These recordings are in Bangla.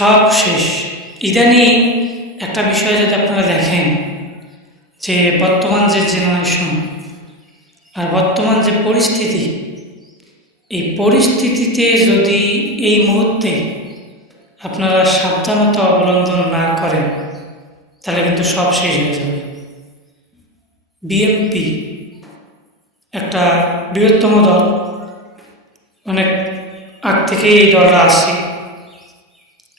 সব শেষ। ইদানিং একটা বিষয় যদি আপনারা দেখেন, যে বর্তমান যে জেনারেশন আর বর্তমান যে পরিস্থিতি, এই পরিস্থিতিতে যদি এই মুহূর্তে আপনারা সাবধানতা অবলম্বন না করেন, তাহলে কিন্তু সব শেষ হয়ে যাবে। বিএনপি একটা বৃহত্তম দল। অনেক আগ থেকেই এই দলটা আসছে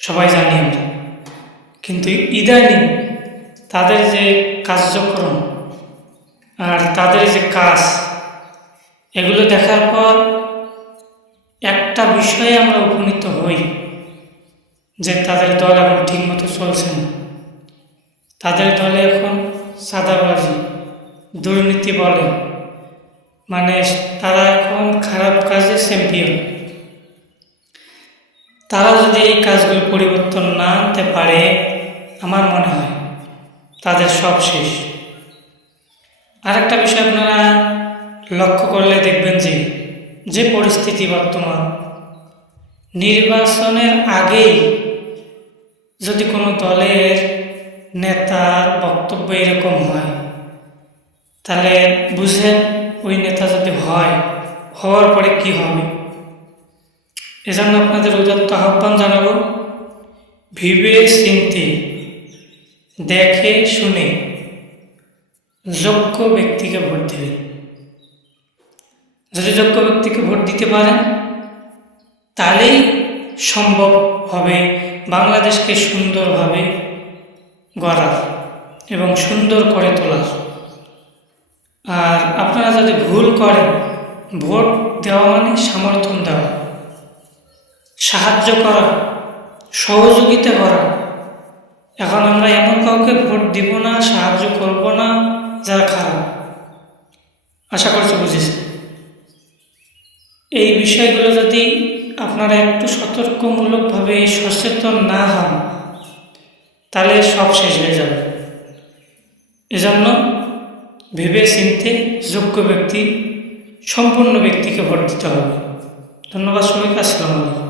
সবাই জানি আমরা কিন্তু ইদানিং তাদের যে কার্যক্রম আর তাদের যে কাজ, এগুলো দেখার পর একটা বিষয়ে আমরা উপনীত হই যে তাদের দল এখন ঠিকমতো চলছে না। তাদের দলে এখন সাদাবাজি, দুর্নীতি বলে। মানে তারা এখন খারাপ কাজে চ্যাম্পিয়ন। তারা যদি এই কাজগুলো পরিবর্তন না আনতে পারে, আমার মনে হয় তাদের সব শেষ। আরেকটা বিষয় আপনারা লক্ষ্য করলে দেখবেন যে যে পরিস্থিতি বর্তমান, নির্বাচনের আগেই যদি কোনো দলের নেতার বক্তব্য এরকম হয়, তাহলে বুঝেন ওই নেতা যদি হয়, হওয়ার পরে কি হবে? এজন্য আপনাদের উদাত্ত আহ্বান জানাব, ভিবে চিনতে দেখে শুনে যোগ্য ব্যক্তিকে ভোট দেবেন। যদি যোগ্য ব্যক্তিকে ভোট দিতে পারেন, তাহলেই সম্ভব হবে বাংলাদেশকে সুন্দরভাবে গড়া এবং সুন্দর করে তোলা। আর আপনারা যদি ভুল করেন, ভোট দেওয়া মানে সমর্থন দেওয়া। সাহায্য করা, সহযোগিতা করা। এখন আমরা এমন কাউকে ভোট দিব না, সাহায্য করব না, যারা খারাপ। আশা করছি বুঝেছি এই বিষয়গুলো যদি আপনারা একটু সতর্কমূলকভাবে সচেতন না হন, তাহলে সব শেষ হয়ে যাবে। এজন্য ভেবে চিনতে যোগ্য ব্যক্তি, সম্পূর্ণ ব্যক্তিকে ভোট দিতে হবে। ধন্যবাদ সবাইকে, আসসালামু আলাইকুম।